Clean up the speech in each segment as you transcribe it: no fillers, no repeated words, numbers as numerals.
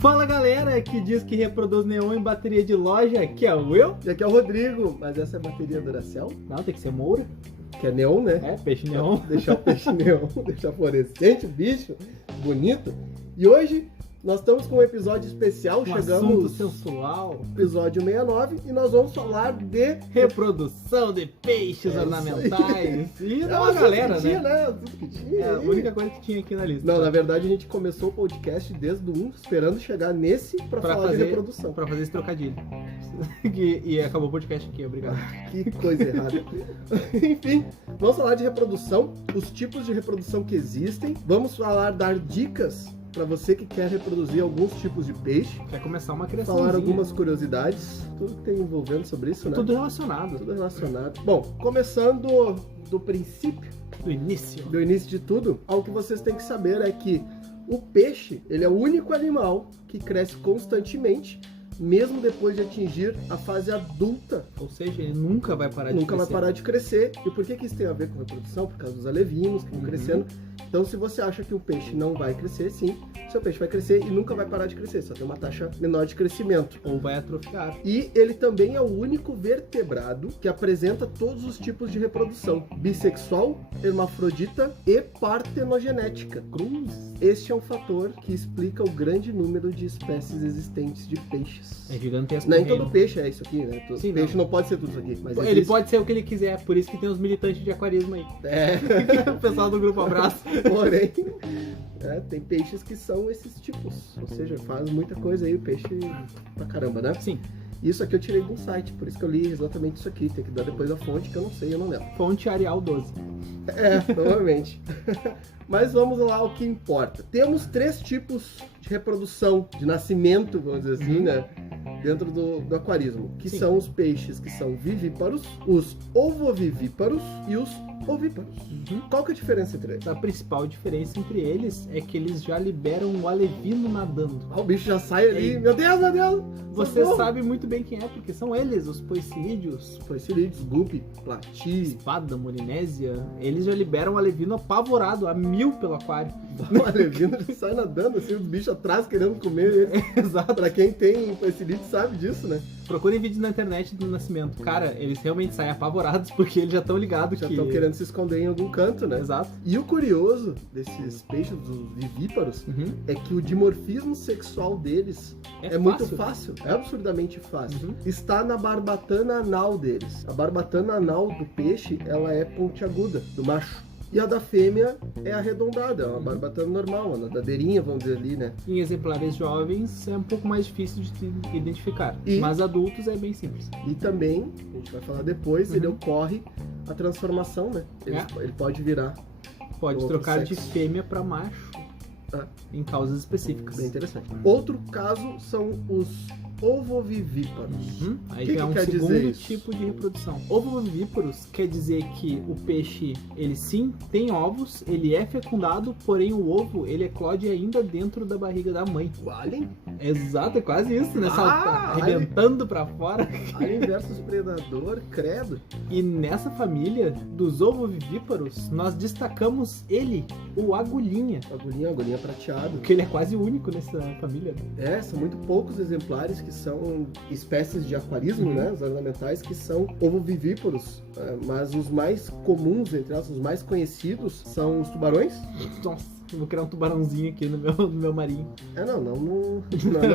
Fala galera que diz que reproduz neon em bateria de loja, aqui é o Will. E aqui é o Rodrigo, mas essa é a bateria Duracell, Não, tem que ser Moura. que é neon, né? É, peixe neon. Deixar o peixe neon, deixar fluorescente, bicho, bonito. E hoje nós estamos com um episódio especial, Um assunto chegamos sensual. no episódio 69 e nós vamos falar de... Reprodução de peixes É ornamentais. E É da o uma assunto galera, que tinha, né? Tudo que tinha. É a única coisa que tinha aqui na lista. Não, na verdade a gente começou o podcast desde o 1, esperando chegar nesse pra falar de reprodução. Pra fazer esse trocadilho. E acabou o podcast aqui, obrigado. Que coisa errada. Enfim, vamos falar de reprodução, os tipos de reprodução que existem. Vamos dar dicas para você que quer reproduzir alguns tipos de peixe. Quer começar uma criação. Falar algumas curiosidades, tudo que tem envolvendo sobre isso, né? Tudo relacionado. Tudo relacionado. Bom, começando do princípio, Do início. do início de tudo, algo que vocês têm que saber é que o peixe, ele é o único animal que cresce constantemente, mesmo depois de atingir a fase adulta. Ou seja, ele nunca vai parar de Nunca crescer. vai parar de crescer. E por que isso tem a ver com reprodução? Por causa dos alevinos que vão crescendo. Então, se você acha que o peixe não vai crescer, sim, seu peixe vai crescer e nunca vai parar de crescer, só tem uma taxa menor de crescimento. Ou vai atrofiar. E ele também é o único vertebrado que apresenta todos os tipos de reprodução: bissexual, hermafrodita e partenogenética. Cruz. Este é um fator que explica o grande número de espécies existentes de peixes. É gigantesco. Nem reino. todo peixe é isso aqui, né? Todo Sim, peixe não pode ser tudo isso aqui. Mas Ele existe. pode ser o que ele quiser, por isso que tem os militantes de aquarismo aí. É, O pessoal do grupo Abraço. porém, tem peixes que são esses tipos. Ou seja, faz muita coisa aí o peixe pra caramba, né? Sim, Isso aqui eu tirei de um site, por isso que eu li exatamente isso aqui. Tem que dar depois a fonte, que eu não sei, eu não lembro. fonte Arial 12. Provavelmente. Mas vamos lá ao que importa. Temos 3 tipos de reprodução, de nascimento, vamos dizer assim, né? Dentro do aquarismo. Que Sim. são os peixes que são vivíparos, os ovovivíparos e os ovíparos. Qual que é a diferença entre eles? A principal diferença entre eles é que eles já liberam o alevino nadando. Ah, o bicho já sai ali, Ei. meu Deus, meu Deus! Você socorro! sabe muito bem quem é, porque são eles, os poecilídeos, Poecilídeos, guppy, plati, espada, molinésia. Eles já liberam o alevino apavorado, a 1000 pelo aquário. o alevino já sai nadando assim, os bichos atrás querendo comer ele. Exato. Pra quem tem poecilídeo sabe disso, né? Procurem vídeos na internet do nascimento. Cara, eles realmente saem apavorados porque eles já estão ligados Já que... estão querendo se esconder em algum canto, né? Exato. E o curioso desses peixes, dos vivíparos, é que o dimorfismo sexual deles é muito fácil, é absurdamente fácil. Está na barbatana anal deles. A barbatana anal do peixe, ela é pontiaguda, do macho. E a da fêmea é arredondada, é uma barbatana normal, uma nadadeirinha, vamos dizer ali, né? Em exemplares jovens é um pouco mais difícil de se identificar, E- mas adultos é bem simples. E também, a gente vai falar depois, ele ocorre a transformação, né? Ele pode virar Pode outro trocar de sexo. fêmea para macho em causas específicas. bem interessante. Outro caso são os ovovivíparos. Aí Que já é um quer dizer segundo isso? tipo de reprodução. Ovovivíparos quer dizer que o peixe, ele sim tem ovos, ele é fecundado, porém o ovo, ele eclode ainda dentro da barriga da mãe. O alien, Exato, é quase isso, né? Ah, Arrebentando pra fora. alien versus predador, credo. E nessa família dos ovovivíparos, nós destacamos ele, o agulhinha. Agulhinha prateado. Porque ele é quase único nessa família. São muito poucos exemplares que são espécies de aquarismo, né? Os ornamentais que são ovovivíparos. Mas os mais comuns, entre elas, os mais conhecidos, são os tubarões. Nossa, eu vou criar um tubarãozinho aqui no meu marinho. Não no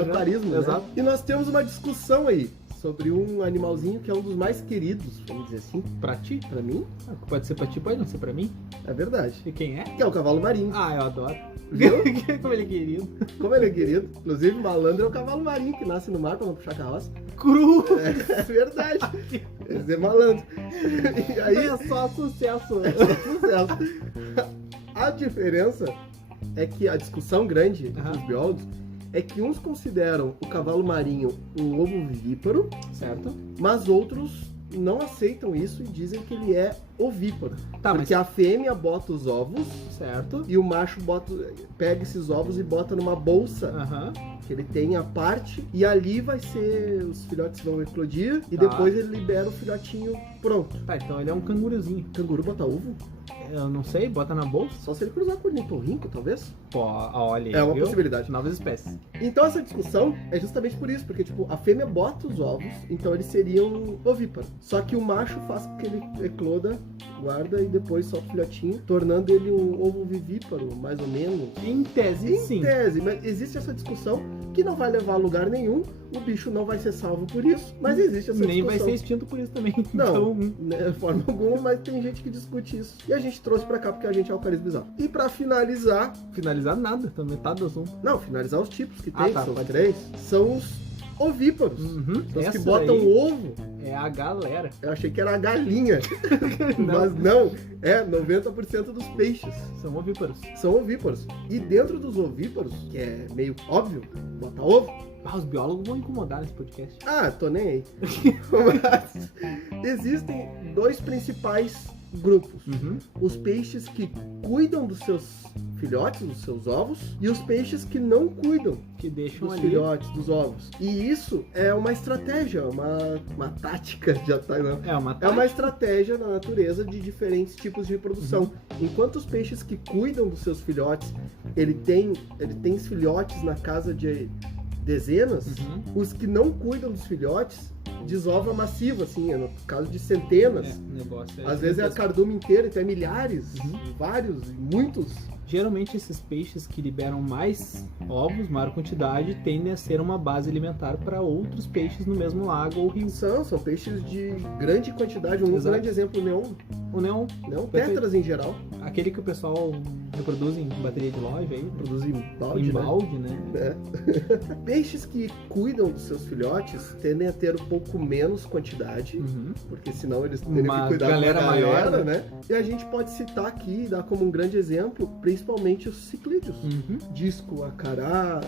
aquarismo, né? Exato. E nós temos uma discussão aí sobre um animalzinho que é um dos mais queridos, vamos dizer assim, Pra ti? pra mim. Pode ser pra ti, pode não ser pra mim. É verdade. E quem é? Que é o cavalo marinho. Ah, eu adoro. Viu? Como ele é querido. Como ele é querido. Inclusive, malandro é o cavalo marinho que nasce no mar pra não puxar carroça. Cru! É verdade. Esse é malandro. E aí, É só sucesso. sucesso. A diferença é que a discussão grande entre os biólogos é que uns consideram o cavalo marinho um ovovivíparo, Certo? mas outros não aceitam isso e dizem que ele é ovíparo. Tá, porque a fêmea bota os ovos Certo. e o macho pega esses ovos e bota numa bolsa Aham. que ele tem a parte, e ali vai ser, os filhotes vão eclodir e Tá. depois ele libera o filhotinho pronto. Tá, então ele é um canguruzinho. Canguru bota ovo? Eu não sei, bota na bolsa. Só se ele cruzar com o ornitorrinco, talvez. Pô, olha aí, É uma viu? possibilidade. Novas espécies. Então essa discussão é justamente por isso, porque tipo, a fêmea bota os ovos, então eles seriam ovíparos. Só que o macho faz com que ele ecloda, guarda e depois solta o filhotinho, tornando ele um ovo vivíparo, mais ou menos. Em tese, sim. Em tese, mas existe essa discussão que não vai levar a lugar nenhum, o bicho não vai ser salvo por isso, mas existe essa Nem discussão. vai ser extinto por isso também. Não, Então, né, de forma alguma, mas tem gente que discute isso. E a gente trouxe pra cá porque a gente é o Carisma Bizarro. E pra finalizar... finalizar nada, tá metade do assunto. Não, finalizar os tipos que tem, tá, são pode 3. São os ovíparos. Uhum, São os que essa botam aí ovo. É a galera. Eu achei que era a galinha. Mas não, é 90% dos peixes. São ovíparos. São ovíparos. E dentro dos ovíparos, que é meio óbvio, bota ovo. Ah, os biólogos vão incomodar nesse podcast. Ah, tô nem aí. Mas existem 2 principais grupos. Uhum. Os peixes que cuidam dos seus filhotes, dos seus ovos, e os peixes que não cuidam Que deixam dos ali. filhotes, dos ovos. E isso é uma estratégia, uma tática, já tá, não. É uma É uma estratégia na natureza de diferentes tipos de reprodução. Uhum. Enquanto os peixes que cuidam dos seus filhotes, ele tem filhotes na casa de dezenas, os que não cuidam dos filhotes, desova massiva, assim, é no caso de centenas. O negócio Às vezes é a cardume inteira, então é milhares, vários, muitos. Geralmente esses peixes que liberam mais ovos, maior quantidade, tendem a ser uma base alimentar para outros peixes no mesmo lago ou rio. São peixes de grande quantidade. Um Exato. grande exemplo, o neon. O neon, Tetras em geral. aquele que o pessoal reproduz em bateria de loja aí, Produz em balde, em balde, né? né? Peixes que cuidam dos seus filhotes tendem a ter um pouco menos quantidade, Uhum. porque senão eles teriam Uma que cuidar galera da galera, maior, né? E a gente pode citar aqui, dar como um grande exemplo, principalmente os ciclídeos. Uhum. Disco, acará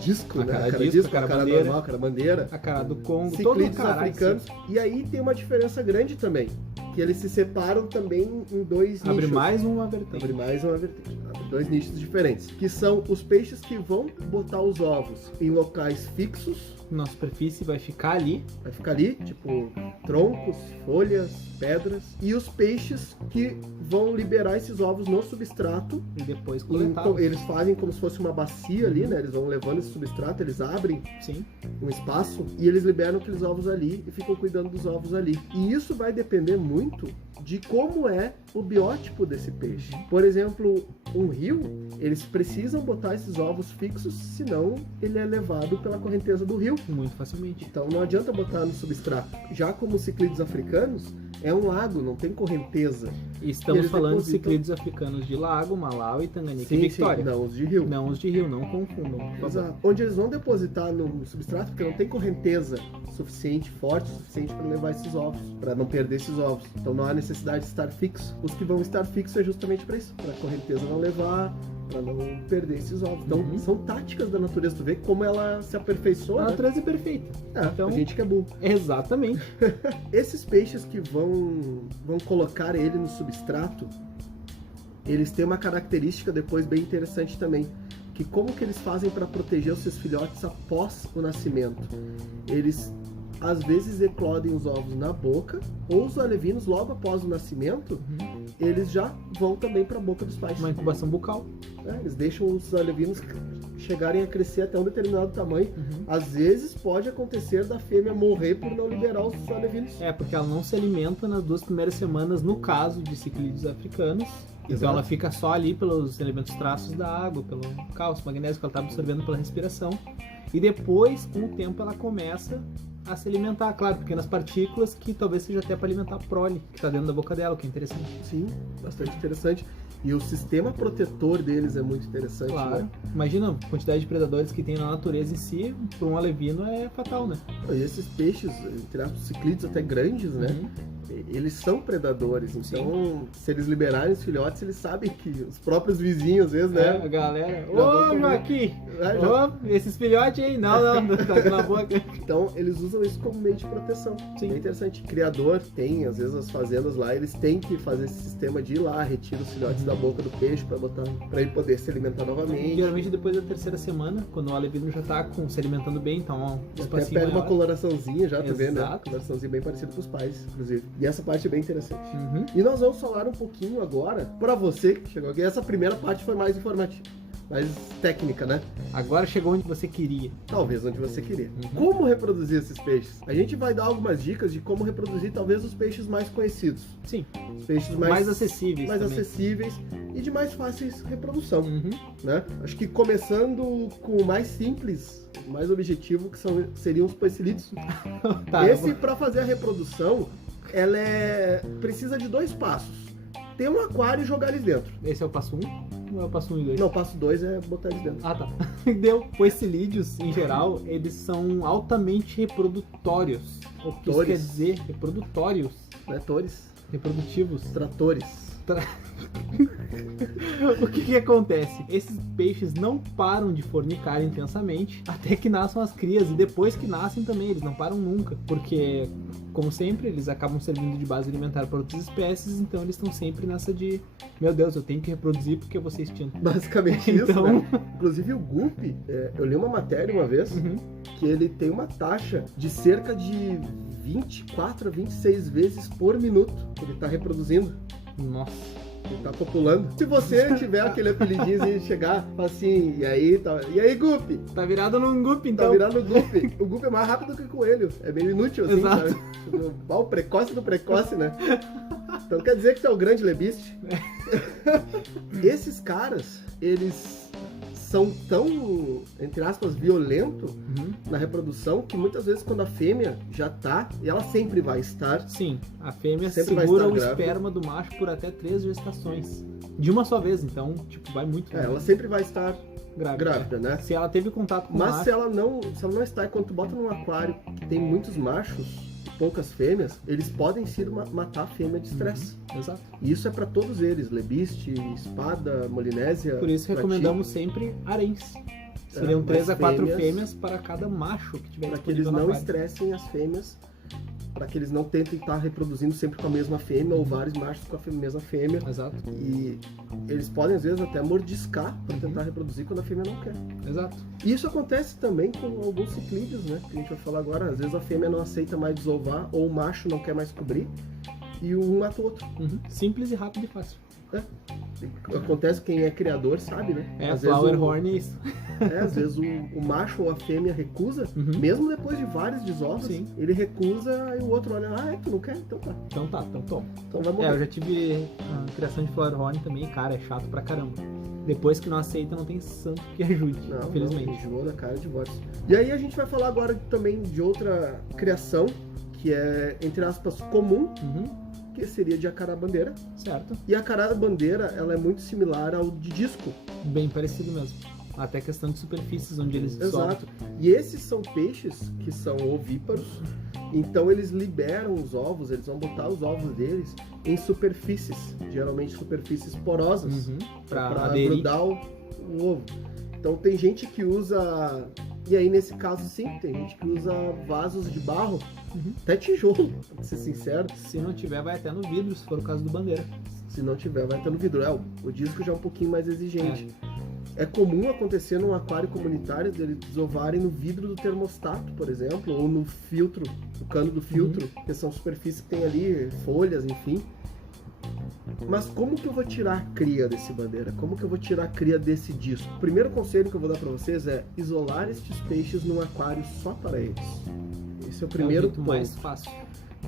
disco, né? Acará Acará disco, disco, acará acará bandeira. normal, acará bandeira. A cara do Congo, todo Ciclídeos caralho, africanos. E aí tem uma diferença grande também, que eles se separam também em 2 nichos. Abre mais uma vertente. Abre mais uma vertente. Abre 2 nichos diferentes. Que são os peixes que vão botar os ovos em locais fixos. Nossa superfície vai ficar ali. Vai ficar ali, tipo troncos, folhas, pedras. E os peixes que vão liberar esses ovos no substrato. E depois coletar. Eles fazem como se fosse uma bacia ali, né? Eles vão levando esse substrato, eles abrem Sim. um espaço e eles liberam aqueles ovos ali e ficam cuidando dos ovos ali. E isso vai depender muito de como é o biótipo desse peixe. Por exemplo, um rio, eles precisam botar esses ovos fixos, senão ele é levado pela correnteza do rio. Muito facilmente. Então não adianta botar no substrato. Já como os ciclídeos africanos, é um lago, não tem correnteza. E estamos eles falando de depositam- ciclídeos africanos de Lago, Malawi, Tanganica e Sim, Victoria. não, os de rio. Não os de rio, não confundam. por favor. Exato. Onde eles vão depositar no substrato, porque não tem correnteza suficiente, forte o suficiente para levar esses ovos, para não perder esses ovos. Então não há necessidade de estar fixo. Os que vão estar fixos é justamente para isso, para a correnteza não levar, para não perder esses ovos. Então são táticas da natureza, tu vê como ela se aperfeiçoa, A né? natureza é perfeita. Então- A gente que é burro. Exatamente. Esses peixes que vão colocar ele no substrato, eles têm uma característica depois bem interessante também, que como que eles fazem para proteger os seus filhotes após o nascimento? Eles às vezes eclodem os ovos na boca, ou os alevinos logo após o nascimento, eles já vão também para a boca dos pais. Uma incubação bucal. Né? Eles deixam os alevinos chegarem a crescer até um determinado tamanho. Às vezes pode acontecer da fêmea morrer por não liberar os alevinos. É, porque ela não se alimenta nas 2 primeiras semanas, no caso de ciclídeos africanos. Então Exato. ela fica só ali pelos elementos traços da água, pelo cálcio, magnésio que ela está absorvendo pela respiração. E depois, com o tempo, ela começa a se alimentar, claro, pequenas partículas que talvez seja até para alimentar a prole que está dentro da boca dela, o que é interessante. Sim, bastante interessante. E o sistema protetor deles é muito interessante, Claro. né? Imagina a quantidade de predadores que tem na natureza em si, para um alevino é fatal, né? E esses peixes, entre aspas, ciclídeos até grandes, né? Eles são predadores, então se eles liberarem os filhotes, eles sabem que os próprios vizinhos, às vezes, É, a né? galera. Já vão Ô, comer. Joaquim! É, já- Ô, esses filhotes aí? Não, tá aqui na boca. Então eles usam isso como meio de proteção. Sim. É interessante. Criador tem, às vezes as fazendas lá, eles têm que fazer esse sistema de ir lá, retira os filhotes da boca do peixe para ele poder se alimentar novamente. Geralmente depois da 3ª semana, quando o alevino já tá se alimentando bem, então ó, um Até espacinho pega uma maior. coloraçãozinha já, tá vendo? Né? Exato. Coloraçãozinha bem parecida com os pais, inclusive. E essa parte é bem interessante. E nós vamos falar um pouquinho agora, para você que chegou aqui, essa primeira parte foi mais informativa, mais técnica, né? Agora chegou onde você queria. Talvez onde você queria. Como reproduzir esses peixes? A gente vai dar algumas dicas de como reproduzir talvez os peixes mais conhecidos. Sim. Os peixes mais acessíveis. Mais também. acessíveis e de mais fáceis reprodução. Né? Acho que começando com o mais simples, o mais objetivo, que seriam os poecilídeos. Tá, Esse, para fazer a reprodução, ela precisa de 2 passos. Ter um aquário e jogar eles dentro. Esse é o passo 1? Ou é o passo 1 e 2? Não, o passo 2 é botar eles dentro. Ah, tá. Deu. Poecilídeos, em geral, eles são altamente reprodutórios. O que isso quer dizer? Reprodutórios. Tores. Reprodutivos. Tratores. O que acontece? Esses peixes não param de fornicar intensamente até que nasçam as crias, e depois que nascem também, eles não param nunca, porque, como sempre, eles acabam servindo de base alimentar para outras espécies, então eles estão sempre nessa de, meu Deus, eu tenho que reproduzir porque eu vou ser extinto. Basicamente isso, então... né? Inclusive o guppy, eu li uma matéria uma vez, que ele tem uma taxa de cerca de 24 a 26 vezes por minuto que ele está reproduzindo. Nossa. Ele tá populando. Se você tiver aquele apelidinho e chegar assim, e aí, Guppy? Tá virado num Guppy, então. Tá virado no Guppy. O Guppy é mais rápido que o coelho. É meio inútil, assim, exato. Sabe? O precoce do precoce, né? Então quer dizer que tu é o grande lebiste. Esses caras, eles são tão, entre aspas, violentos na reprodução, que muitas vezes quando a fêmea já tá, e ela sempre vai estar. Sim, a fêmea sempre segura o grávida. esperma do macho por até 3 gestações. De uma só vez, então, tipo, vai muito. Ela sempre vai estar grávida, né? Se ela teve contato com o Mas macho... se ela não está, quando tu bota num aquário que tem muitos machos, poucas fêmeas, eles podem sim matar a fêmea de estresse. Exato. E isso é para todos eles, lebiste, espada, molinésia. Por isso recomendamos sempre haréns. Seriam 3 a 4 fêmeas para cada macho que tiver para que eles não estressem as fêmeas, para que eles não tentem estar reproduzindo sempre com a mesma fêmea ou vários machos com a mesma fêmea. Exato. E eles podem às vezes até mordiscar para tentar reproduzir quando a fêmea não quer. Exato. E isso acontece também com alguns ciclídeos, né? Que a gente vai falar agora. Às vezes a fêmea não aceita mais desovar ou o macho não quer mais cobrir e um mata o outro. Simples e rápido e fácil. Acontece, quem é criador sabe, né? Às flower horn é isso. Às vezes o macho ou a fêmea recusa, mesmo depois de vários desovos, ele recusa e o outro olha, tu não quer? Então tá. Então toma. Então vai morrer. Eu já tive a criação de flower horn também, cara, é chato pra caramba. Depois que não aceita, não tem santo que ajude, infelizmente. Não, enjoou da cara de divórcio. E aí a gente vai falar agora também de outra criação, que é, entre aspas, comum, que seria de acará-bandeira. Certo. E a acará-bandeira, ela é muito similar ao de disco. Bem parecido mesmo. Até questão de superfícies onde eles dissolvem. Exato. E esses são peixes que são ovíparos, então eles liberam os ovos, eles vão botar os ovos deles em superfícies, geralmente superfícies porosas, para grudar o ovo. Então tem gente que usa, e aí nesse caso sim, tem gente que usa vasos de barro, até tijolo, pra ser sincero. Se não tiver, vai até no vidro, se for o caso do bandeira. Se não tiver, vai até no vidro. O disco já é um pouquinho mais exigente. É comum acontecer num aquário comunitário deles desovarem no vidro do termostato, por exemplo, ou no filtro, no cano do filtro, que são superfícies que tem ali, folhas, enfim. Mas como que eu vou tirar a cria desse bandeira? Como que eu vou tirar a cria desse disco? O primeiro conselho que eu vou dar para vocês é isolar estes peixes num aquário só para eles. Esse é o primeiro ponto. Mais fácil.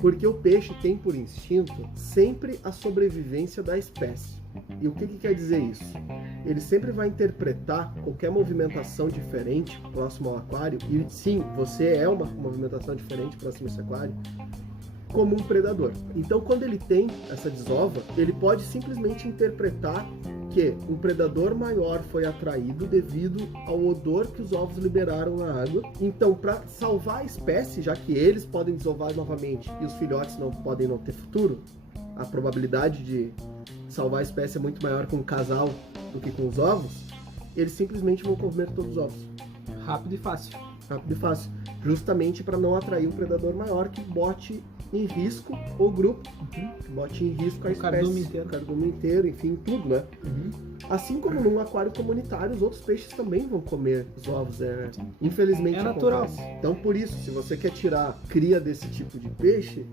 Porque o peixe tem por instinto sempre a sobrevivência da espécie. E o que quer dizer isso? Ele sempre vai interpretar qualquer movimentação diferente próximo ao aquário, e sim, você é uma movimentação diferente próximo a esse aquário, como um predador. Então, quando ele tem essa desova, ele pode simplesmente interpretar que um predador maior foi atraído devido ao odor que os ovos liberaram na água. Então, para salvar a espécie, já que eles podem desovar novamente e os filhotes podem não ter futuro, a probabilidade de salvar a espécie é muito maior com um casal do que com os ovos, eles simplesmente vão comer todos os ovos. Rápido e fácil. Rápido e fácil. Justamente para não atrair um predador maior que bote em risco o grupo, que bote em risco a espécie, o cardume inteiro, enfim, tudo, né? Assim como num aquário comunitário, os outros peixes também vão comer os ovos, infelizmente é natural. Então, por isso, se você quer tirar cria desse tipo de peixe,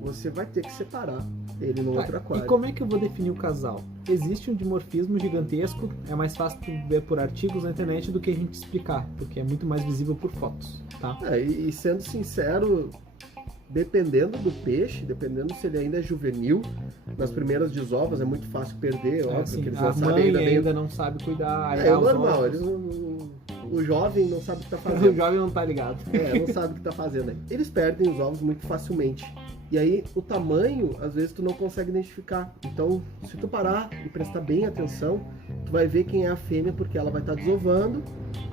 você vai ter que separar ele no outro aquário. E como é que eu vou definir o casal? Existe um dimorfismo gigantesco, é mais fácil tu ver por artigos na internet do que a gente explicar, porque é muito mais visível por fotos, tá? E sendo sincero, dependendo do peixe, dependendo se ele ainda é juvenil, nas primeiras desovas é muito fácil perder, óbvio, assim, que eles a não sabem mãe ainda não sabe cuidar. É normal, eles o jovem não sabe o que tá fazendo. O jovem não tá ligado. Não sabe o que tá fazendo aí. Eles perdem os ovos muito facilmente. E aí, o tamanho, às vezes, tu não consegue identificar. Então, se tu parar e prestar bem atenção, tu vai ver quem é a fêmea, porque ela vai estar desovando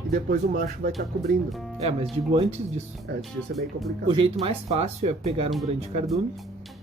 e depois o macho vai estar cobrindo. Mas digo antes disso. Antes disso é bem complicado. O jeito mais fácil é pegar um grande cardume,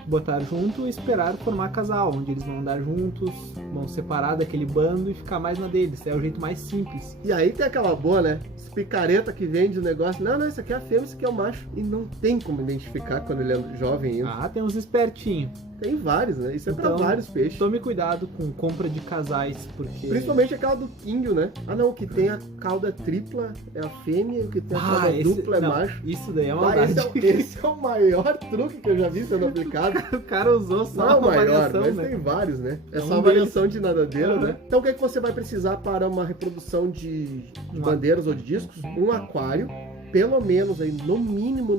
botar junto e esperar formar casal, onde eles vão andar juntos, vão separar daquele bando e ficar mais na deles. É o jeito mais simples. E aí tem aquela boa, né? Esse picareta que vende o negócio. Não, isso aqui é a fêmea, isso aqui é o macho. E não tem como identificar quando ele é jovem ainda. Tem uns espertinhos. Tem vários, né? Isso é então, pra vários peixes. Tome cuidado com compra de casais, porque... Principalmente aquela do índio, né? O que tem a cauda tripla é a fêmea, o que tem a cauda dupla é macho. Isso daí é maldade. Esse é o maior truque que eu já vi sendo aplicado. O cara usou só uma variação, mas né? tem vários, né? É só uma variação de nadadeira, né? Então o que é que você vai precisar para uma reprodução de bandeiras ou de discos? Um aquário, pelo menos aí, no mínimo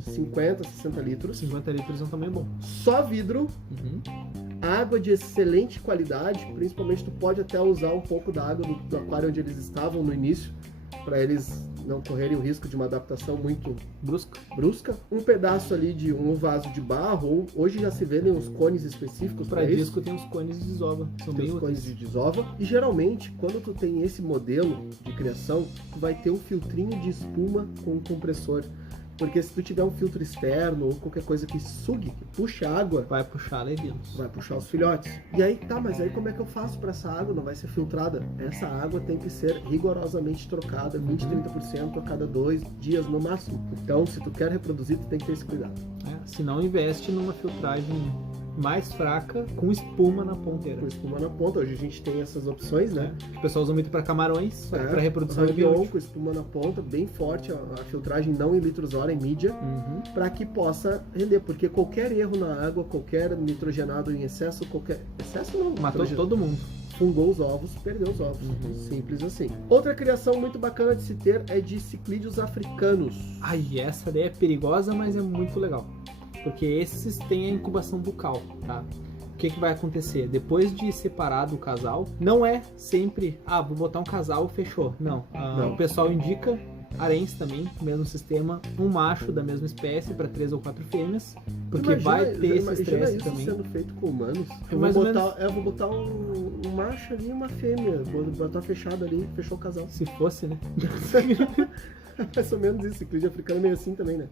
50, 60 litros. 50 litros é um tamanho bom. Só vidro. Água de excelente qualidade, principalmente tu pode até usar um pouco da água do aquário onde eles estavam no início, para eles não correrem o risco de uma adaptação muito brusca. Um pedaço ali de um vaso de barro, ou hoje já se vendem uns cones específicos para isso. Disco tem uns cones de desova, são bem úteis. Cones de desova. E geralmente, quando tu tem esse modelo de criação, tu vai ter um filtrinho de espuma com um compressor. Porque se tu tiver um filtro externo ou qualquer coisa que sugue, que puxe água... vai puxar levinos. Vai puxar os filhotes. E aí, mas aí como é que eu faço para essa água não vai ser filtrada? Essa água tem que ser rigorosamente trocada, 20, 30% a cada 2 dias no máximo. Então, se tu quer reproduzir, tu tem que ter esse cuidado. Se não, investe numa filtragem mais fraca, com espuma na ponteira. Com espuma na ponta. Hoje a gente tem essas opções, né? O pessoal usa muito para camarões, para reprodução de com espuma na ponta, bem forte, a filtragem não em litros hora, em mídia, para que possa render, porque qualquer erro na água, qualquer nitrogenado em excesso, excesso não, matou todo mundo. Fungou os ovos, perdeu os ovos. Simples assim. Outra criação muito bacana de se ter é de ciclídeos africanos. Essa daí é perigosa, mas é muito legal. Porque esses têm a incubação bucal, tá? O que vai acontecer? Depois de separado o casal, não é sempre, vou botar um casal, fechou. Não. O pessoal indica haréns também, mesmo sistema, um macho da mesma espécie para 3 ou 4 fêmeas, porque vai ter esse estresse também. Sendo feito com humanos. Eu vou botar um macho ali e uma fêmea, vou botar fechado ali, fechou o casal. Se fosse, né? Mais ou menos isso, ciclídeo africano é meio assim também, né?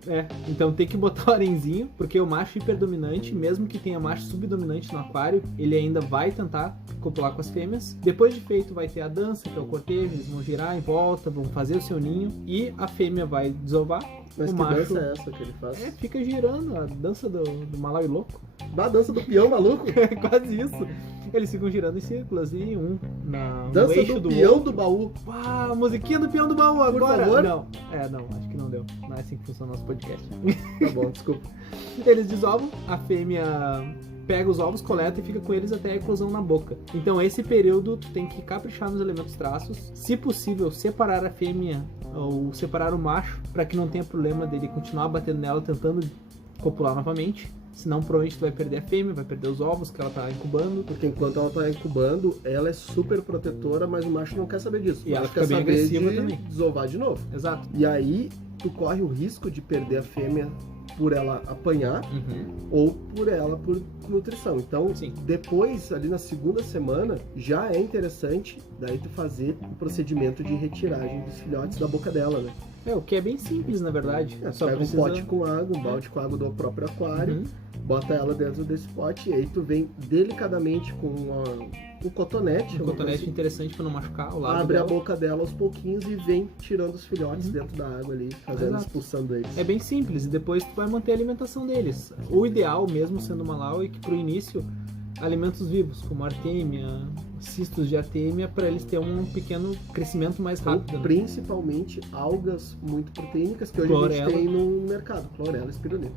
Então tem que botar o harenzinho, porque o macho hiperdominante, mesmo que tenha macho subdominante no aquário, ele ainda vai tentar copular com as fêmeas. Depois de feito vai ter a dança, que é o cortejo, eles vão girar em volta, vão fazer o seu ninho, e a fêmea vai desovar. Mas o que macho... dança é essa que ele faz? Fica girando, a dança do Malawi louco. A dança do peão maluco? É quase isso. Eles ficam girando em círculos e no dança eixo do peão outro. Do baú. A musiquinha do peão do baú agora. Por favor. Não, acho que não deu. Não é assim que funciona o nosso podcast. Tá bom, desculpa. Eles desovam, a fêmea pega os ovos, coleta e fica com eles até a eclosão na boca. Então esse período tu tem que caprichar nos elementos traços, se possível separar a fêmea ou separar o macho, para que não tenha problema dele continuar batendo nela tentando copular novamente. Senão provavelmente tu vai perder a fêmea, vai perder os ovos que ela tá incubando. Porque enquanto ela tá incubando, ela é super protetora, mas o macho não quer saber disso. E ela fica bem agressiva também. Desovar de novo. Exato. E aí tu corre o risco de perder a fêmea por ela apanhar ou por nutrição. Então, depois, ali na segunda semana, já é interessante daí tu fazer o procedimento de retiragem dos filhotes da boca dela, né? O que é bem simples, na verdade. Só pega um pote com água, um balde com água do próprio aquário, bota ela dentro desse pote e aí tu vem delicadamente com um cotonete. Um cotonete interessante para não machucar o lado abre dela. A boca dela aos pouquinhos e vem tirando os filhotes dentro da água ali, expulsando eles. É bem simples e depois tu vai manter a alimentação deles. O ideal, mesmo sendo Malawi, é que pro início alimentos vivos, como artêmia, cistos de artêmia, para eles terem um pequeno crescimento mais rápido. Ou, principalmente algas muito proteínicas que hoje a gente tem no mercado, clorela e espirulina.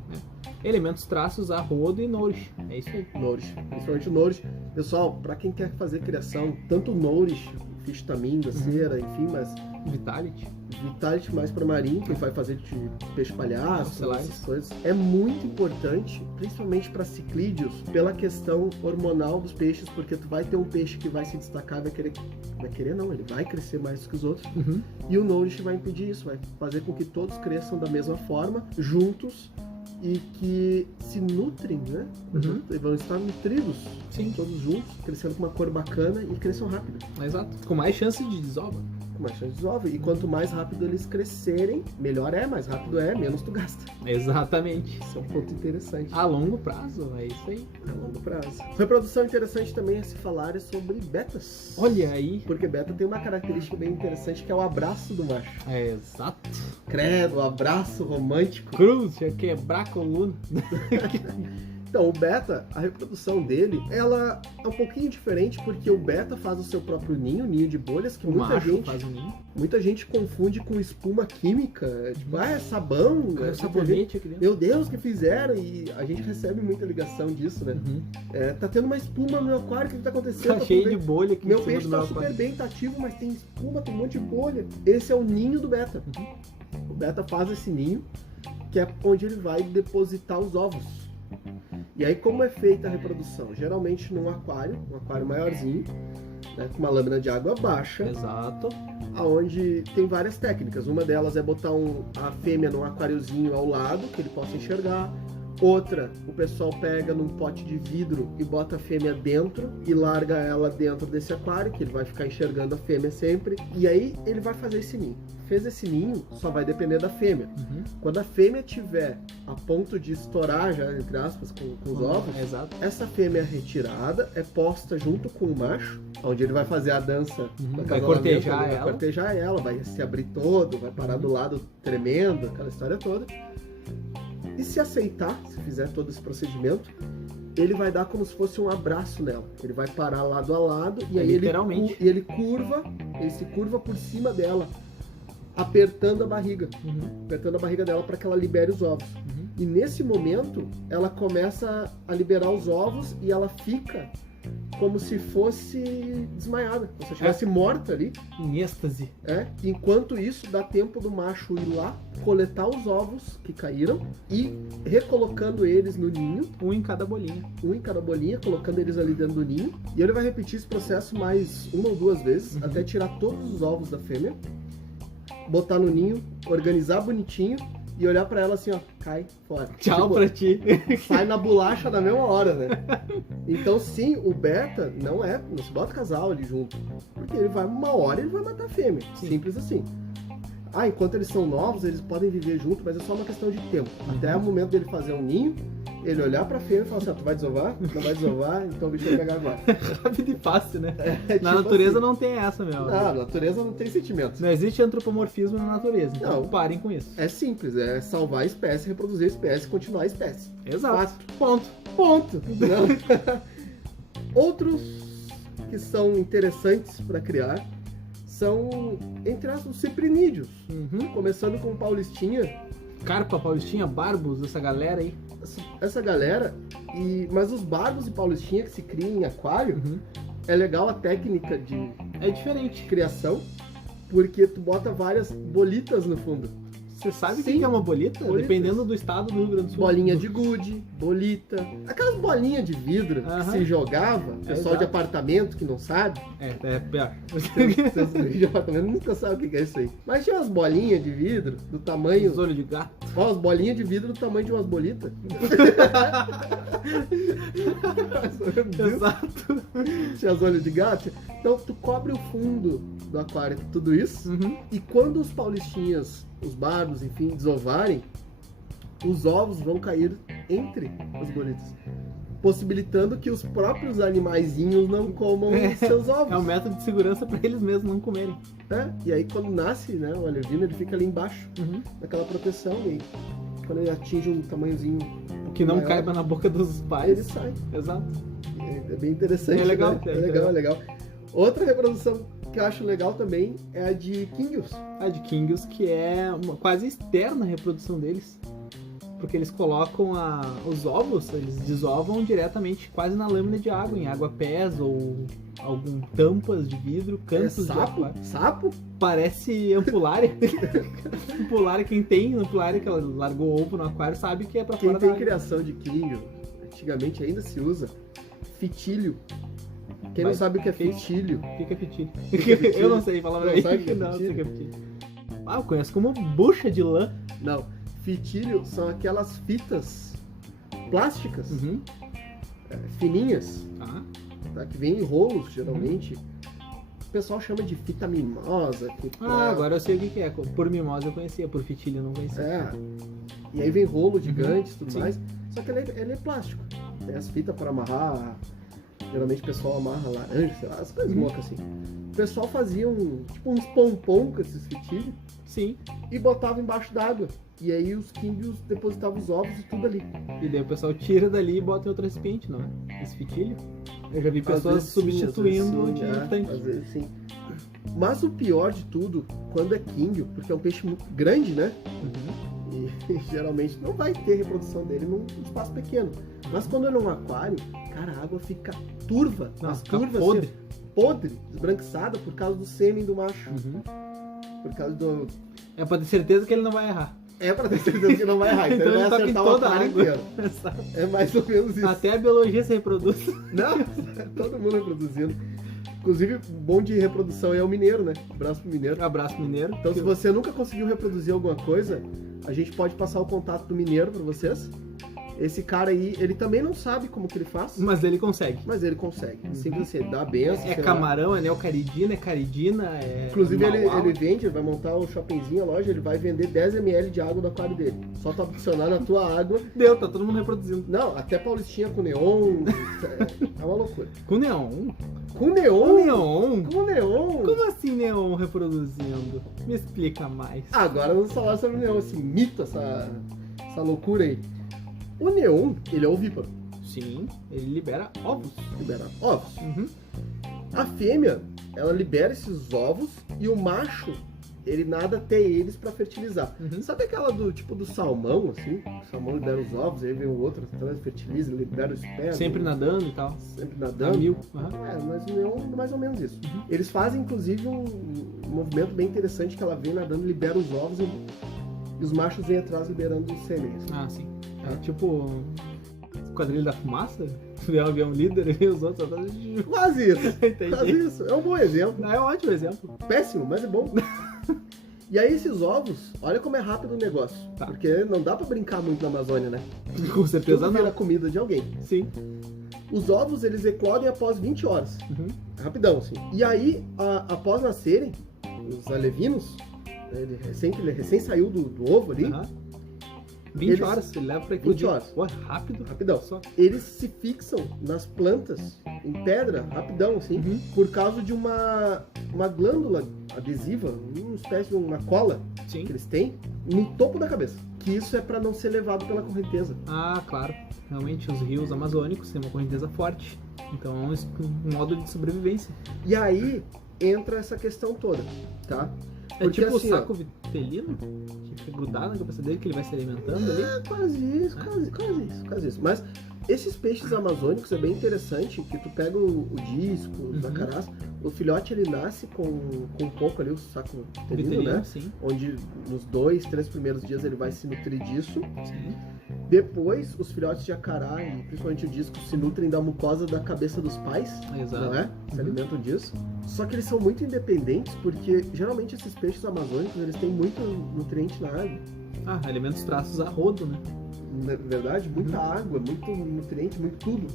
Elementos, traços, arrodo e nourish. É isso aí. Nourish, principalmente o nourish. Pessoal, para quem quer fazer criação, tanto o nourish, fish taminga, cera, enfim, mas Vitality mais para marinho, quem vai fazer de peixe palhaço, Ocellaris. essas coisas. É muito importante, principalmente para ciclídeos, pela questão hormonal dos peixes, porque tu vai ter um peixe que vai se destacar, ele vai crescer mais que os outros. E o nourish vai impedir isso, vai fazer com que todos cresçam da mesma forma, juntos, e que se nutrem, né? Vão estar nutridos, Sim. todos juntos, crescendo com uma cor bacana e cresçam rápido. Exato. Com mais chance de desova. Com mais chance de desova. E quanto mais rápido eles crescerem, melhor é, mais rápido é, menos tu gasta. Exatamente. Isso é um ponto interessante. A longo prazo, é isso aí. A longo prazo. Reprodução interessante também a se falar é sobre betas. Olha aí. Porque beta tem uma característica bem interessante que é o abraço do macho. É exato. Credo, o abraço romântico. Cruz, ia quebrar a coluna. Então, o beta, a reprodução dele, ela é um pouquinho diferente porque o beta faz o seu próprio ninho de bolhas, que O macho faz o ninho. muita gente confunde com espuma química. Tipo, é sabão. É sabonete aqui dentro. Meu Deus, que fizeram? E a gente recebe muita ligação disso, né? Tá tendo uma espuma no meu aquário, o que tá acontecendo? Tá cheio de bolha aqui Meu em cima peixe do tá meu super aquário. bem, tá ativo, mas tem espuma, tem um monte de bolha. Esse é o ninho do beta. O beta faz esse ninho, que é onde ele vai depositar os ovos. E aí, como é feita a reprodução? Geralmente num aquário, um aquário maiorzinho, né, com uma lâmina de água baixa, Exato. onde tem várias técnicas. Uma delas é botar a fêmea num aquáriozinho ao lado, que ele possa enxergar. Outra, o pessoal pega num pote de vidro e bota a fêmea dentro e larga ela dentro desse aquário, que ele vai ficar enxergando a fêmea sempre. E aí ele vai fazer esse ninho. Fez esse ninho, só vai depender da fêmea. Quando a fêmea tiver a ponto de estourar, já entre aspas, com os ovos, Exato. essa fêmea é retirada, é posta junto com o macho, onde ele vai fazer a dança do Vai acasalamento, cortejar vai ela. cortejar ela, vai se abrir todo, vai parar do lado tremendo, aquela história toda. E se aceitar, se fizer todo esse procedimento, ele vai dar como se fosse um abraço nela. Ele vai parar lado a lado e aí Literalmente. ele se curva por cima dela, apertando a barriga. Apertando a barriga dela para que ela libere os ovos. E nesse momento, ela começa a liberar os ovos e ela fica como se fosse desmaiada, como se estivesse morta ali. Em êxtase. Enquanto isso, dá tempo do macho ir lá, coletar os ovos que caíram e recolocando eles no ninho, Um em cada bolinha. um em cada bolinha, colocando eles ali dentro do ninho. E ele vai repetir esse processo mais uma ou duas vezes, até tirar todos os ovos da fêmea, botar no ninho, organizar bonitinho e olhar pra ela assim, ó, cai fora. Tchau Tipo, pra ti. sai na bolacha na mesma hora, né? Então sim, o beta não se bota casal ali junto, porque ele vai uma hora e ele vai matar a fêmea, Sim. simples assim. Enquanto eles são novos, eles podem viver junto, mas é só uma questão de tempo. Até o momento dele fazer um ninho, ele olhar pra fêmea e falar assim, tu vai desovar? Não vai desovar? Então o bicho vai pegar agora. Rápido e fácil, né? Tipo Na natureza assim. não tem essa, meu. A natureza não tem sentimentos. Não existe antropomorfismo na natureza. Então Não. parem com isso. É simples, é salvar a espécie, reproduzir a espécie, continuar a espécie. Exato. Fácil. Ponto. Ponto. Não. Outros que são interessantes para criar são, entre aspas, os ciprinídeos. Começando com Paulistinha. Carpa, Paulistinha, Barbos, essa galera aí. Essa galera, mas os barbos e Paulistinha que se criam em aquário, é legal a técnica de É diferente. criação, porque tu bota várias bolitas no fundo. Você sabe o Sim. que é uma bolita? Bolitas. Dependendo do estado do Rio Grande do Sul. Bolinha de gude, bolita, aquelas bolinhas de vidro que Aham. se jogava, pessoal de Exato. apartamento que não sabe, É pior. seus de apartamento nunca sabe o que é isso aí. Mas tinha umas bolinhas de vidro do tamanho, Os olhos de gato. as bolinhas de vidro do tamanho de umas bolitas. Exato. Tinha as olhos de gato. Então tu cobre o fundo do aquário com tudo isso, e quando os paulistinhas, os barbos, enfim, desovarem, os ovos vão cair entre as bolitas, possibilitando que os próprios animaizinhos não comam os seus ovos. É um método de segurança pra eles mesmos não comerem. E aí quando nasce, né, o alevino, ele fica ali embaixo, naquela proteção, e quando ele atinge um tamanhozinho Que não maior, caiba na boca dos ele pais. sai. Exato. É bem interessante, É legal, né? é É legal. Outra reprodução que eu acho legal também é a de Kingios. A de Kingios, que é uma quase externa a reprodução deles. porque eles colocam os ovos, eles desovam diretamente quase na lâmina de água, em água pés ou algum tampas de vidro, cantos de aquário. Sapo? Parece ampulária. Ampulária, quem tem ampulária que ela largou ovo no aquário sabe que é pra fora da água. Quem tem criação de quinho, antigamente ainda se usa fitilho. Quem não sabe o que é fitilho? O que é fitilho? Que é fitilho? Eu não sei, fala pra mim. Não sei o que é fitilho. Eu conheço como bucha de lã. Não, fitilho são aquelas fitas plásticas, fininhas, tá? Que vem em rolos, geralmente. O pessoal chama de fita mimosa. Agora eu sei o que é. Por mimosa eu conhecia, por fitilho eu não conhecia. E aí vem rolo gigante e tudo mais. Só que ele é plástico. Tem as fitas para amarrar. Geralmente o pessoal amarra laranja, sei lá, as coisas loucas assim. O pessoal fazia uns pompom com esses fitilhos. Sim. E botava embaixo d'água. E aí os químbios depositavam os ovos e tudo ali. E daí o pessoal tira dali e bota em outro recipiente, não é? Esse fitilho. Eu já vi pessoas substituindo de tanque. Às vezes sim. Mas o pior de tudo, quando é químbio, porque é um peixe muito grande, né? E geralmente não vai ter reprodução dele num espaço pequeno. Mas quando é num aquário, cara, a água fica turva. As turvas podre, esbranquiçada por causa do sêmen do macho. Por causa do... É pra ter certeza que ele não vai errar. É pra ter certeza que não vai errar. Então ele vai acertar o aquário inteiro. É mais ou menos isso. Até a biologia se reproduz. Não, todo mundo reproduzindo. Inclusive, o bom de reprodução é o mineiro, né? Abraço pro mineiro. Abraço mineiro. Então, se você nunca conseguiu reproduzir alguma coisa, a gente pode passar o contato do mineiro pra vocês. Esse cara aí, ele também não sabe como que ele faz. Mas ele consegue. Simples assim, ele dá a benção. É camarão, é neocaridina, é caridina, Inclusive, ele vende, ele vai montar o shoppingzinho, a loja, ele vai vender 10 ml de água do aquário dele. Só tu adicionar na tua água. Deu, tá todo mundo reproduzindo. Não, até Paulistinha com neon. É uma loucura. Com neon? Com neon? Com neon? Com neon? Como assim neon reproduzindo? Me explica mais. Agora vamos falar sobre o neon, esse mito, essa loucura aí. O neon, ele é ovíparo. Sim, ele libera ovos. A fêmea, ela libera esses ovos e o macho, ele nada até eles pra fertilizar. Sabe aquela do tipo do salmão, assim? O salmão libera os ovos, aí vem o outro atrás, fertiliza, libera os esperma. Sempre nadando e tal. Sempre nadando. Mas o neon é mais ou menos isso. Eles fazem, inclusive, um movimento bem interessante que ela vem nadando, libera os ovos e os machos vêm atrás liberando os sêmenes. Sim. É tipo quadrilha da fumaça? Vê um avião líder e os outros atrás. Quase isso. Quase isso. É um bom exemplo. É um ótimo exemplo. Péssimo, mas é bom. E aí esses ovos, olha como é rápido o negócio. Porque não dá pra brincar muito na Amazônia, né? Com certeza tudo vira comida de alguém. Sim. Os ovos, eles eclodem após 20 horas. Rapidão, assim. E aí, após nascerem, os alevinos, ele recém saiu do ovo ali, 20 horas, ele leva pra eclodir. 20 horas. Ué, rápido. Rapidão. Eles se fixam nas plantas, em pedra, rapidão, assim, por causa de uma glândula adesiva, uma espécie de uma cola que eles têm no topo da cabeça. Que isso é pra não ser levado pela correnteza. Claro. Realmente, os rios amazônicos têm uma correnteza forte. Então é um modo de sobrevivência. E aí entra essa questão toda, tá? Porque, tipo assim, o saco vitelino, que fica grudado na cabeça dele, que ele vai se alimentando ali. Quase isso. Mas esses peixes amazônicos é bem interessante, que tu pega o disco, o zacarás, o filhote ele nasce com um pouco ali, o saco vitelino, né? Sim. Onde nos 2, 3 primeiros dias ele vai se nutrir disso. Sim. Depois, os filhotes de acará, e principalmente o disco, se nutrem da mucosa da cabeça dos pais. Exato. Não é? Se alimentam disso. Só que eles são muito independentes, porque geralmente esses peixes amazônicos, eles têm muito nutriente na água. Alimentos traços a rodo, né? Na verdade, muita água, muito nutriente, muito tudo.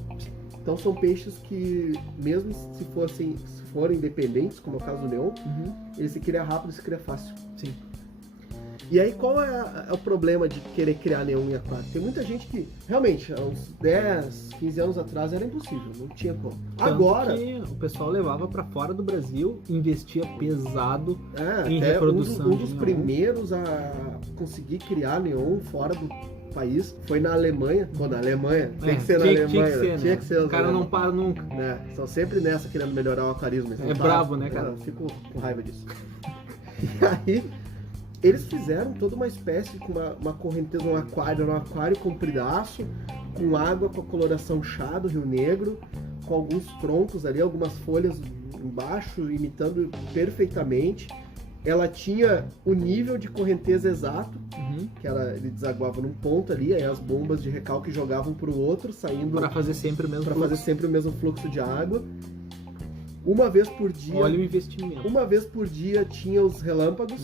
Então são peixes que, mesmo se forem independentes, como é o caso do neon, ele se cria rápido e se cria fácil. Sim. E aí, qual é o problema de querer criar neon em aquário? Tem muita gente que, realmente, há uns 10, 15 anos atrás era impossível, não tinha como. Tanto agora que o pessoal levava pra fora do Brasil, investia pesado em até reprodução. Um dos primeiros a conseguir criar neon fora do país foi na Alemanha. Pô, na Alemanha, tinha que ser na Alemanha. Tinha que ser. O cara não para nunca. Estão sempre nessa querendo melhorar o aquarismo. É brabo, né, cara? Eu fico com raiva disso. E aí, Eles fizeram toda uma espécie com uma correnteza, um aquário compridaço, com água com a coloração chá do Rio Negro, com alguns troncos ali, algumas folhas embaixo, imitando perfeitamente. Ela tinha o nível de correnteza exato, que ele desaguava num ponto ali, aí as bombas de recalque jogavam para o outro, saindo... Para fazer sempre o mesmo fluxo de água. Uma vez por dia... Olha o investimento. Uma vez por dia tinha os relâmpagos,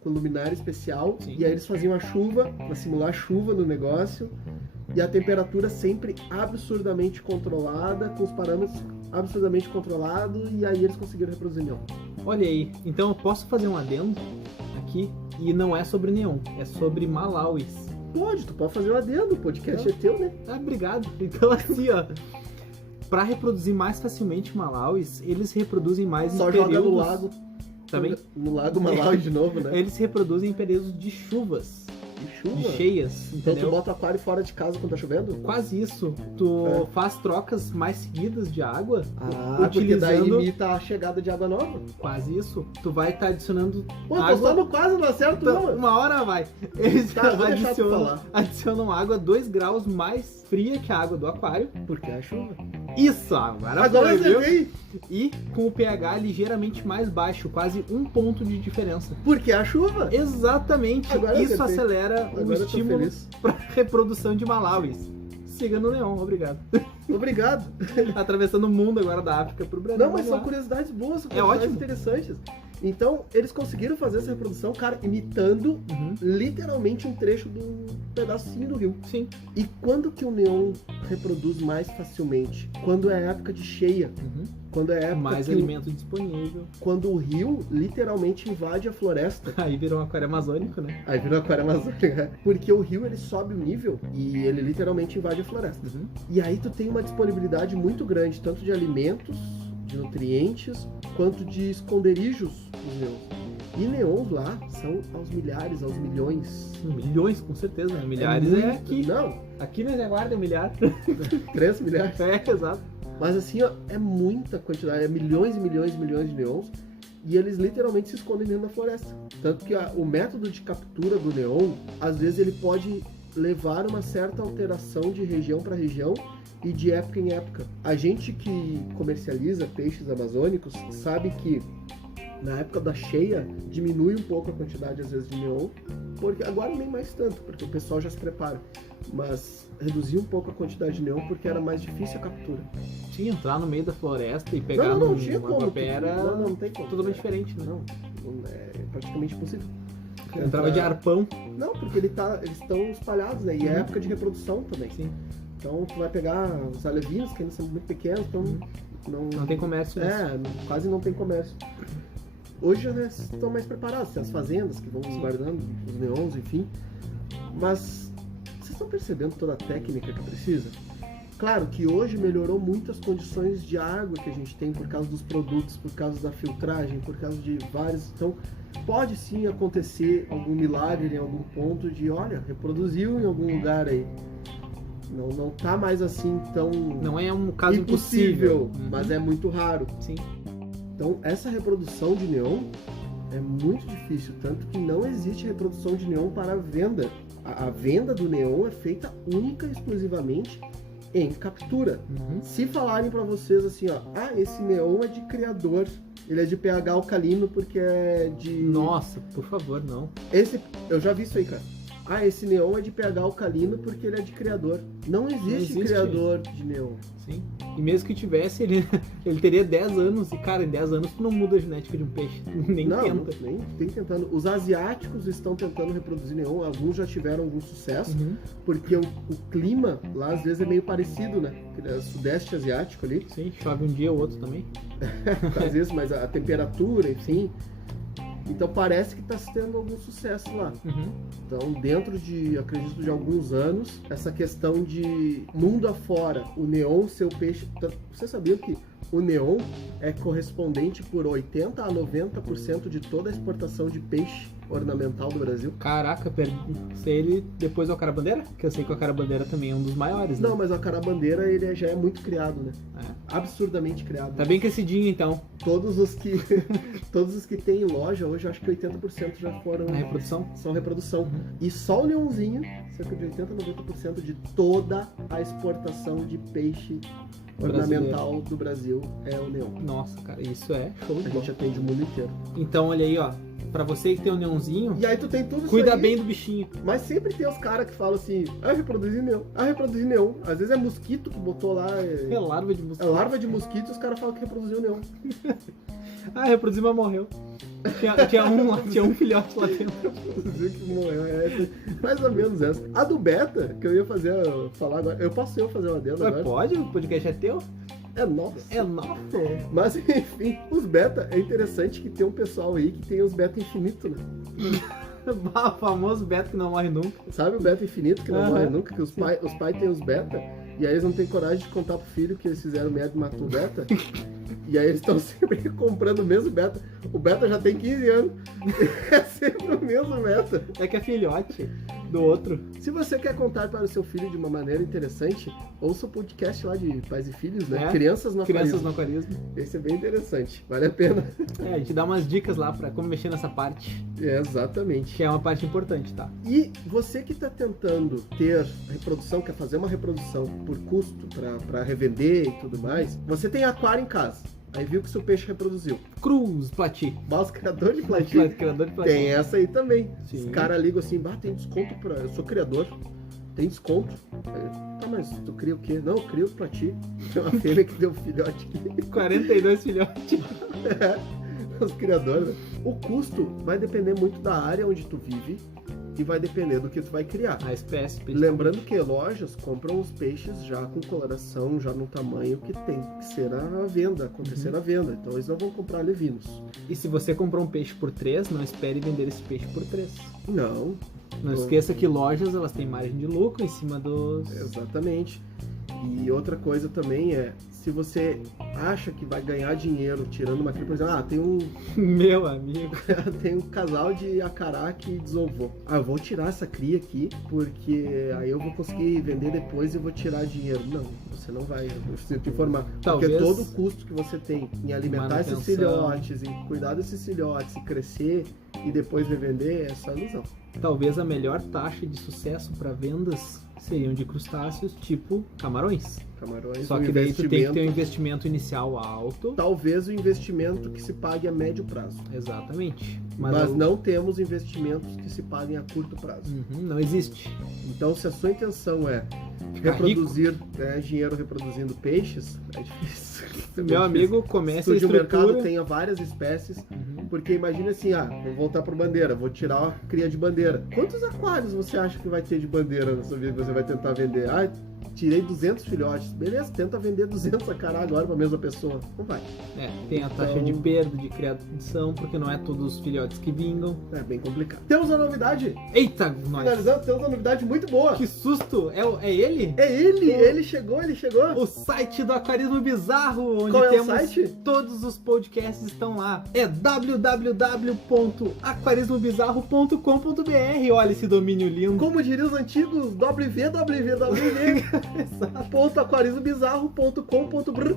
com luminária especial, Sim. e aí eles faziam a chuva, para simular a chuva no negócio, e a temperatura sempre absurdamente controlada, com os parâmetros absurdamente controlados, e aí eles conseguiram reproduzir neon. Olha aí, então eu posso fazer um adendo aqui, e não é sobre neon, é sobre Malauis. Tu pode fazer um adendo, o podcast é teu, né? Ah, obrigado. Então assim, ó, para reproduzir mais facilmente Malauis, eles reproduzem mais Só em períodos... joga no lago. Também? No lago Malawi de novo, né? Eles reproduzem em períodos de chuvas. De cheias, então entendeu? tu bota o aquário fora de casa quando tá chovendo? Quase isso. Tu faz trocas mais seguidas de água, porque daí imita a chegada de água nova. Quase isso. Tu vai estar adicionando água... Tô só quase não acerto, não. Uma hora vai. Eles adicionam água 2 graus mais fria que a água do aquário. Porque é a chuva. Isso, agora acertei. E com o pH ligeiramente mais baixo, quase 1 ponto de diferença. Porque é a chuva. Exatamente. Agora isso acelera o estímulo para reprodução de Malauis. Siga no Neon, obrigado. Obrigado. Atravessando o mundo agora da África pro Brasil. Não, mas são curiosidades boas, são curiosidades interessantes. Então, eles conseguiram fazer essa reprodução, cara, imitando literalmente um trecho do pedacinho do rio. Sim. E quando que o neon reproduz mais facilmente? Quando é época de cheia. Quando é época mais alimento disponível. Quando o rio literalmente invade a floresta. Aí virou um aquário amazônico, né? Aí virou um aquário amazônico, né? Porque o rio, ele sobe o nível e ele literalmente invade a floresta. E aí tu tem uma disponibilidade muito grande, tanto de alimentos, de nutrientes, quanto de esconderijos dos neons. E neons lá são aos milhares, aos milhões. Milhões, com certeza, né? Milhares é aqui. Não. Aqui na Guarda é 1 milhar. 3 milhares. É, exato. Mas assim, ó, é muita quantidade, é milhões e milhões e milhões de neons. E eles literalmente se escondem dentro da floresta. Tanto que o método de captura do neon, às vezes ele pode levar uma certa alteração de região para região e de época em época. A gente que comercializa peixes amazônicos sabe que na época da cheia diminui um pouco a quantidade às vezes de neon, porque agora nem mais tanto, porque o pessoal já se prepara. Mas reduzir um pouco a quantidade de neon porque era mais difícil a captura. Tinha entrar no meio da floresta e pegar não tinha uma como. papera. Não tem como. Totalmente diferente, né? Não, é praticamente impossível. Entrava de arpão. Não, porque eles estão espalhados, né? E é época de reprodução também. Sim. Então tu vai pegar os alevinos, que ainda são muito pequenos, então não tem comércio. Quase não tem comércio. Hoje já estão mais preparados, tem as fazendas que vão guardando os neons, enfim. Mas vocês estão percebendo toda a técnica que precisa? Claro que hoje melhorou muito as condições de água que a gente tem por causa dos produtos, por causa da filtragem, por causa de vários... Então, pode sim acontecer algum milagre em algum ponto de, olha, reproduziu em algum lugar aí. Não tá mais assim tão... Não é um caso impossível, mas é muito raro. Sim. Então, essa reprodução de neon é muito difícil, tanto que não existe reprodução de neon para venda. A venda do neon é feita única e exclusivamente em captura. Se falarem para vocês assim, ó, esse neon é de criador, ele é de pH alcalino porque é de... Nossa, por favor, não. Eu já vi isso aí, cara. Esse neon é de pH alcalino porque ele é de criador. Não existe criador de neon. Sim. E mesmo que tivesse, ele teria 10 anos. E, cara, em 10 anos tu não muda a genética de um peixe. Nem tenta. Nem tem tentando. Os asiáticos estão tentando reproduzir neon. Alguns já tiveram algum sucesso. Porque o clima lá, às vezes, é meio parecido, né? É sudeste asiático ali. Sim, chove um dia ou outro também. Às vezes, mas a temperatura, enfim... Então parece que está tendo algum sucesso lá. Então, dentro de, acredito, de alguns anos, essa questão de mundo afora, o neon ser o peixe... Você sabia que o neon é correspondente por 80% a 90% de toda a exportação de peixe ornamental do Brasil. Caraca, se ele depois é o Cara-Bandeira? Que eu sei que o Cara-Bandeira também é um dos maiores, né? Não, mas o Cara-Bandeira ele já é muito criado, né? É. Absurdamente criado. Tá bem crescidinho, então. Todos os que tem em loja hoje, acho que 80% já foram... A reprodução? São reprodução. E só o neonzinho, cerca de 80-90% de toda a exportação de peixe ornamental do Brasil é o neon. Nossa, cara, isso é show de A bola. gente atende o mundo inteiro. Então, olha aí, ó. Pra você que tem um neonzinho, E aí tu tem tudo cuida isso aí, bem do bichinho. mas sempre tem os caras que falam assim, reproduzir neon. Às vezes é mosquito que botou lá, É larva de é mosquito. larva de mosquito e os caras falam que reproduziu neon. Reproduziu, mas morreu. Tinha um filhote lá dentro. Reproduziu que morreu, mais ou menos essa. A do beta, que eu ia falar agora, eu posso fazer uma dela Mas agora? pode? O podcast é teu? É nosso. É nosso. Mas enfim, os beta, é interessante que tem um pessoal aí que tem os beta infinito, né? O famoso Beto que não morre nunca. Sabe o beta infinito que não Aham. morre nunca? Que os pais têm os beta e aí eles não têm coragem de contar pro filho que eles fizeram merda e matou o beta. E aí eles estão sempre comprando o mesmo beta. O beta já tem 15 anos. É sempre o mesmo beta. É que é filhote do outro. Se você quer contar para o seu filho de uma maneira interessante, ouça o podcast lá de pais e filhos, né? É. Crianças no Crianças Aquarismo. no aquarismo. Esse é bem interessante. Vale a pena. A gente dá umas dicas lá pra como mexer nessa parte, Exatamente. que é uma parte importante, tá? E você que está tentando ter reprodução, quer fazer uma reprodução por custo para revender e tudo mais, você tem aquário em casa. Aí viu que seu peixe reproduziu. Cruz, Plati. Mas criador de platina Criador de Plati. tem essa aí também. Sim. Os caras ligam assim, tem desconto pra... Eu sou criador, tem desconto. Aí, tá, mas tu cria o quê? Não, eu crio o plati. Tem uma fêmea que deu filhote aqui. 42 filhotes. Os criadores, né? O custo vai depender muito da área onde tu vive e vai depender do que tu vai criar. A espécie. Lembrando que lojas compram os peixes já com coloração, já no tamanho que tem que ser a venda, acontecer a venda. Então eles não vão comprar levinos. E se você comprou um peixe por 3, não espere vender esse peixe por 3. Não. Não esqueça que lojas, elas têm margem de lucro em cima dos... Exatamente. E outra coisa também é, se você acha que vai ganhar dinheiro tirando uma cria, por exemplo, tem um Meu amigo. tem um casal de acará que desovou. Eu vou tirar essa cria aqui, porque aí eu vou conseguir vender depois e eu vou tirar dinheiro. Não, você não vai, eu preciso te informar. Talvez Porque todo o custo que você tem em alimentar esses manutenção. filhotes, em cuidar desses filhotes, e crescer e depois revender, é só ilusão. Talvez a melhor taxa de sucesso para vendas seriam de crustáceos tipo camarões. Camarões, Só que daí tu tem que ter um investimento inicial alto. Talvez o investimento que se pague a médio prazo. Exatamente. Mas não temos investimentos que se paguem a curto prazo. Não existe. Então, se a sua intenção é Ficar reproduzir, ganhar dinheiro reproduzindo peixes, é difícil. Meu amigo, comece a Estude o estrutura. mercado, tenha várias espécies, porque imagina assim, vou voltar para bandeira, vou tirar a cria de bandeira. Quantos aquários você acha que vai ter de bandeira na sua vida que você vai tentar vender? Tirei 200 filhotes. Beleza, tenta vender 200 acará agora para a mesma pessoa. Não vai. Tem a taxa de perda de criação, porque não é todos os filhotes que vingam. É bem complicado. Temos uma novidade. Eita, nós. Finalizando, temos uma novidade muito boa. Que susto! É ele? É ele, ele chegou. O site do Aquarismo Bizarro, onde Qual é o temos site? todos os podcasts estão lá. É www.aquarismobizarro.com.br. Olha esse domínio lindo. Como diriam os antigos, www.aquarismobizarro.com.br.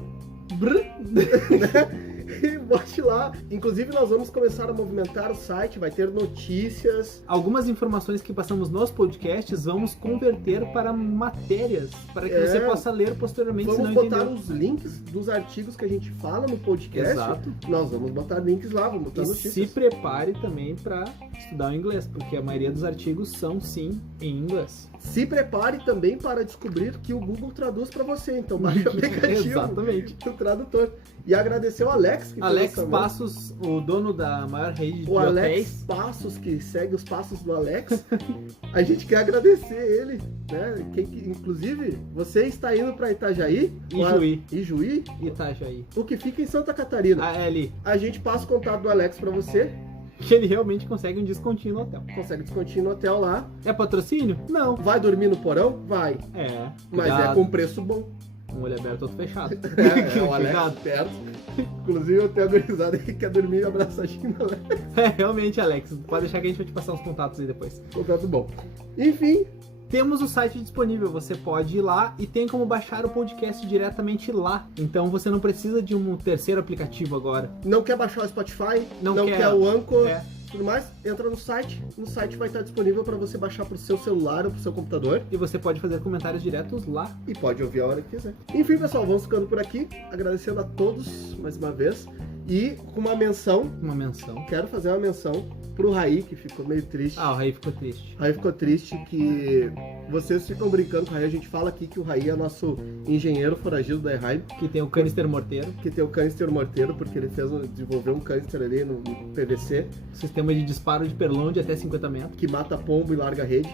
E bote lá. Inclusive, nós vamos começar a movimentar o site, vai ter notícias. Algumas informações que passamos nos podcasts vamos converter para matérias, para que você possa ler posteriormente. Vamos se não botar entendeu. os links dos artigos que a gente fala no podcast. Exato. Nós vamos botar links lá, vamos botar E notícias. se prepare também para estudar o inglês, porque a maioria dos artigos são sim em inglês. Se prepare também para descobrir que o Google traduz para você. Então, baixe o aplicativo Exatamente. do tradutor. E agradecer ao Alex, que Alex fez essa mão. Passos, o dono da maior rede de O Alex hotéis. Passos, que segue os passos do Alex, a gente quer agradecer ele, né? Inclusive, você está indo para Itajaí, Ijuí, Itajaí. o que fica em Santa Catarina. É ali. A gente passa o contato do Alex para você, Que ele realmente consegue um descontinho no hotel. consegue descontinho no hotel lá. É patrocínio? Não. Vai dormir no porão? Vai. É. Mas cuidado. é com preço bom. Um olho aberto, outro fechado. O Alex perto. Inclusive eu tenho a gurizada que quer dormir abraçadinho, né? Realmente, Alex. Pode deixar que a gente vai te passar uns contatos aí depois. Contato bom. Enfim. Temos o site disponível, você pode ir lá e tem como baixar o podcast diretamente lá. Então você não precisa de um terceiro aplicativo agora. Não quer baixar o Spotify, não quer o Anchor, tudo mais, entra no site vai estar disponível para você baixar pro seu celular ou pro seu computador. E você pode fazer comentários diretos lá. E pode ouvir a hora que quiser. Enfim, pessoal, vamos ficando por aqui, agradecendo a todos mais uma vez. E com uma menção. Quero fazer uma menção pro Raí, que ficou meio triste. O Raí ficou triste. O Raí ficou triste que vocês ficam brincando com o Raí. A gente fala aqui que o Raí é nosso engenheiro foragido da Erraim. Que tem o canister morteiro. Porque ele desenvolveu um canister ali no PVC. Sistema de disparo de perlon de até 50 metros. Que mata pombo e larga rede.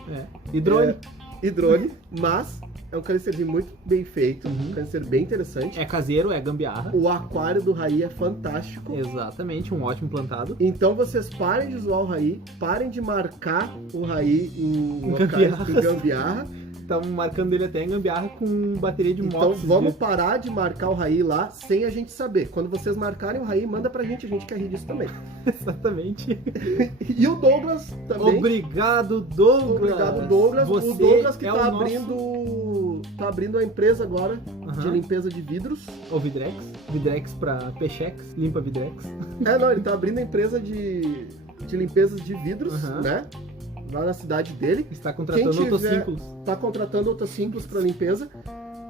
E drone. E drone, mas é um canisterzinho muito bem feito, um canister bem interessante. É caseiro, é gambiarra. O aquário do Raí é fantástico. Exatamente, um ótimo plantado. Então vocês parem de zoar o Raí, parem de marcar o Raí em gambiarra. Estamos marcando ele até em gambiarra com bateria de moto. Então vamos parar de marcar o Raí lá sem a gente saber. Quando vocês marcarem o Raí, manda pra gente, a gente quer rir disso também. Exatamente. E o Douglas também. Obrigado, Douglas. O Douglas que tá abrindo a empresa agora de limpeza de vidros. Ou Vidrex. Vidrex pra Peixex, limpa Vidrex. Ele tá abrindo a empresa de limpeza de vidros, né? Lá na cidade dele. Está contratando autociclos. Está contratando autociclos para limpeza,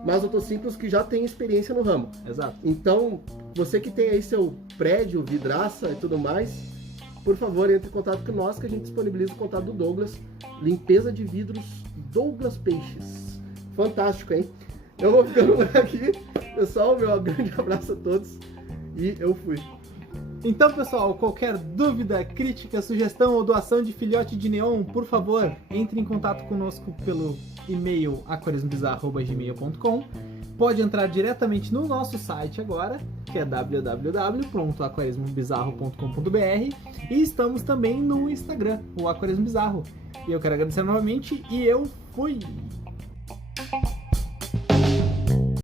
mas autociclos que já tem experiência no ramo. Exato. Então, você que tem aí seu prédio, vidraça e tudo mais, por favor, entre em contato com nós que a gente disponibiliza o contato do Douglas. Limpeza de vidros Douglas Peixes. Fantástico, hein? Eu vou ficando por aqui. Pessoal, meu grande abraço a todos e eu fui. Então, pessoal, qualquer dúvida, crítica, sugestão ou doação de filhote de neon, por favor, entre em contato conosco pelo e-mail aquarismobizarro@gmail.com. Pode entrar diretamente no nosso site agora, que é www.aquarismobizarro.com.br, e estamos também no Instagram, o Aquarismo Bizarro. E eu quero agradecer novamente e eu fui!